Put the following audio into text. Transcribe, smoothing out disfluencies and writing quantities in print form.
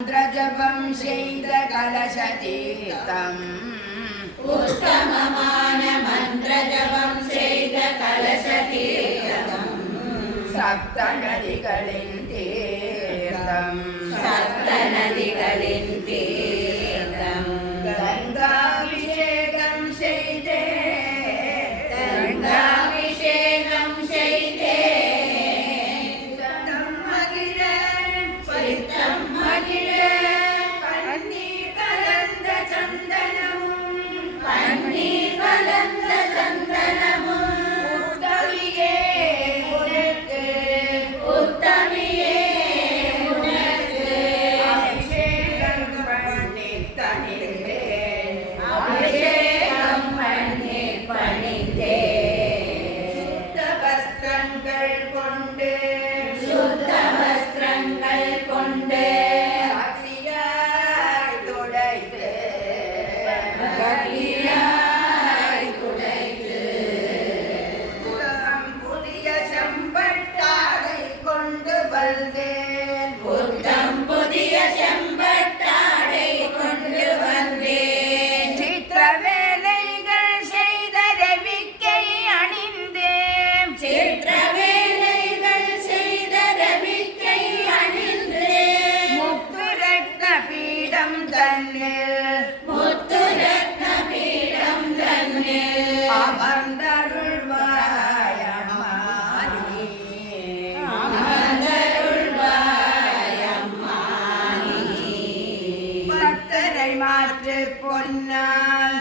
மந்திரஜபம் செய்த கலசதீர்த்தம் உத்தமமான மந்திரஜபம் செய்த கலசதீர்த்தம் சப்த நதிகளின் தீர்த்தம் சப்த நதிகளின் தீர்த்தம் கங்காபிஷேகம் செய்தே கங்காபிஷேகம் செய்தே சித்தம் மகிழ பன்னீர் கலந்த சந்தனமும் பன்னீர் கலந்த சந்தனமும் உத்தமியே உனக்கு உத்தமியே உனக்கு அபிஷேகம் பண்ணி தனிந்தேன் அபிஷேகம் பண்ணி பணிந்தே சுத்த வஸ்திரங்கள் கொண்டு சுத்த வஸ்திரங்கள் கொண்டு அக்னியாய் துடைத்து அக்னியாய் துடைத்து புறம் புதிய செம்பட்டாடை கொண்டு வந்தேன் புத்தம் புதிய செம்பட்டாடை கொண்டு வந்தேன் சித்திர வேலைகள் செய்த ரவிக்கை அணிந்தேன் சித்திர வேலைகள் செய்த ரவிக்கை அணிந்தேன் முத்துரத்ன பீடம் தன்னில் முத்து ரத்ன பீடம் தன்னில் அமர்ந்தருள்வாய் அம்மா நீ. அமர்ந்தருள்வாய் அம்மா நீ. பத்தரை மாற்று பொன்னால்